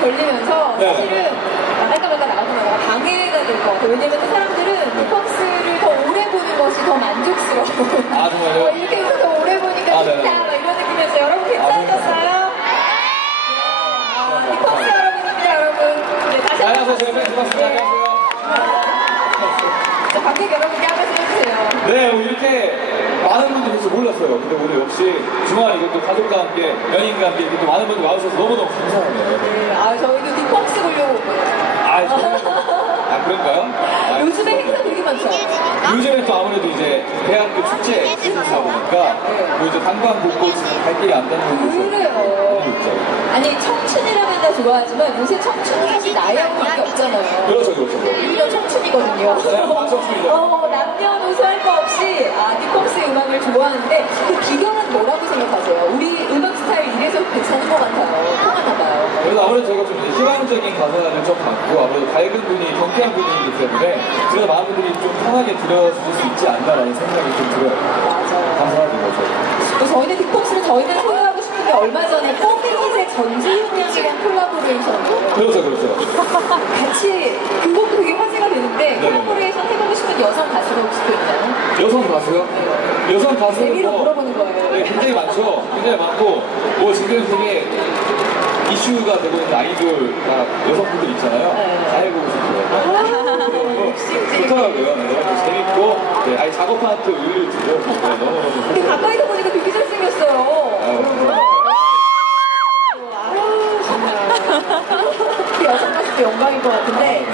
걸리면서 네. 사실은 나갈까 말까 나가고 방해가 될 것 같아요. 왜냐면 사람들은 음. 펑스를 더 오래 보는 것이 더 만족스러워. 아, 정말요? 어, 이렇게 해서 더 오래 보니까 아, 네, 좋다. 네, 네. 막 이런 느낌이었어요. 아, 여러분 괜찮으셨어요? 아, 아, 펑스 여러분입니다, 여러분. 네, 다시 한번. 안녕하세요. 저희 펑스입니다. 안녕하세요. 자, 관객 여러분께 한 말씀 해주세요. 네, 오늘 이렇게 많은 분들이 계실 몰랐어요. 근데 오늘 역시 주말 이것도 가족과 함께 연인과 함께 이렇게 또 많은 분들이 와주셔서 너무너무 감사합니다. 그런가요? 아, 요즘에 행사 되게 많죠? 요즘에 또 아무래도 이제 대학교 축제 시즌이다 보니까 뭐 이제 관광 곳곳 갈 길이 안 되는 곳이 그래요. 너무 있죠. 아니, 청춘이라면 다 좋아하지만 요새 청춘이 사실 나이하고밖에 없잖아요. 그렇죠, 그렇죠. 우리가 청춘이거든요. 네, 청춘이죠. 어, 남녀노소 할 거 없이 아, 빅펑스의 음악을 좋아하는데 그 비결은 뭐라고 생각하세요? 우리 음악 스타일 이래서 괜찮은 것 같아요. 통하나 봐요. 그래서 아무래도 저희가 좀 희망적인 가사를 좀 갖고 아무래도 밝은 분이 경쾌한 분이기 때문에 그래서 많은 분들이 좀 편하게 들어주실 수 있지 않나라는 생각이 좀 들어요. 맞아요. 감사하죠, 저희. 또 저희는 빅펑스를 저희는 소유하고 싶은 게 얼마 전에 뽀미닛의 전지훈 양이랑 콜라보레이션을 그렇죠, 그렇죠. 같이 그것도 되게 화제가 되는데 네. 콜라보레이션 해보고 싶은 여성 가수가 혹시 또 있나요? 여성 가수요? 여성 가수는 재미로 뭐 물어보는 거예요. 네, 굉장히 많죠. 굉장히 많고 뭐 지금 되게 이슈가 되고 있는 아이돌 다 여성분들 있잖아요. 네. 다 해보고 싶어요. 좋더라고요. 네, 너무 재밌고 네, 아예 작업 파트 의의를 두고 네, 너무너무 근데 가까이서 보니까 되게 잘생겼어요. 아유, 여성 가수도 영광일 것 같은데.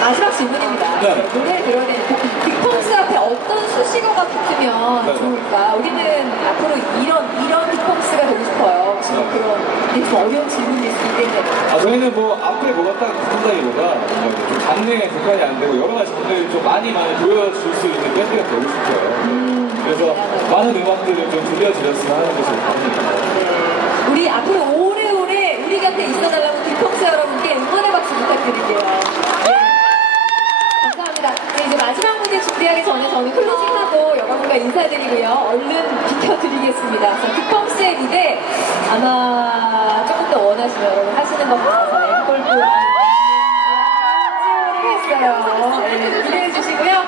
마지막 질문입니다. 네. 노래 들어야 되는데, 빅펑스 앞에 어떤 수식어가 붙으면 네. 좋을까? 우리는 앞으로 이런, 이런 빅펑스가 되고 싶어요. 지금 네. 그런, 좀 어려운 질문일 수 있겠는데. 아, 저희는 뭐 앞에 뭐가 딱 붙는다기보다 좀 장르에 국한이 안 되고 여러 가지 분들이 좀 많이 많이 보여줄 수 있는 밴드가 되고 싶어요. 그래서 많은 음악들을 좀 들려드렸으면 하는 것이 바랍니다. 네. 우리 앞으로 오래오래 우리 곁에 있어달라고 빅펑스 여러분께 응원의 박수 부탁드릴게요. 네. 감사합니다. 네, 이제 마지막 무대 준비하기 전에 저는 클로징 여러분과 인사드리고요. 얼른 비켜드리겠습니다. 무대 아마 조금 더 원하시면 여러분 하시는 거 봐서 앵콜 도 했어요. 네, 기대해 주시고요.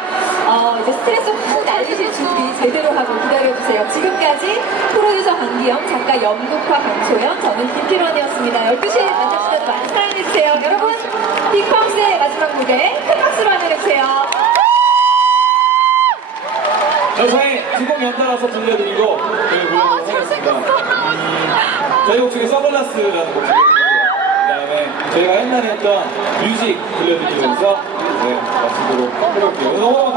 어, 이제 스트레스 푹 날리실 준비 제대로 하고 기다려주세요. 지금까지 프로듀서 강기영, 작가 염국화 강소연, 저는 김필원이었습니다. 12시에 만납시다. 많이 사랑해주세요. 여러분, 빅펑스의 마지막 무대 큰 박수로 환영해주세요. 저희 두곡 연달아서 들려드리고 저희 불러보도록 하겠습니다. 음, 저희 곡 중에 선글라스라는 곡 중에 그 다음에 저희가 옛날에 했던 뮤직 들려드리면서 네, 마치도록 해볼게요. 너무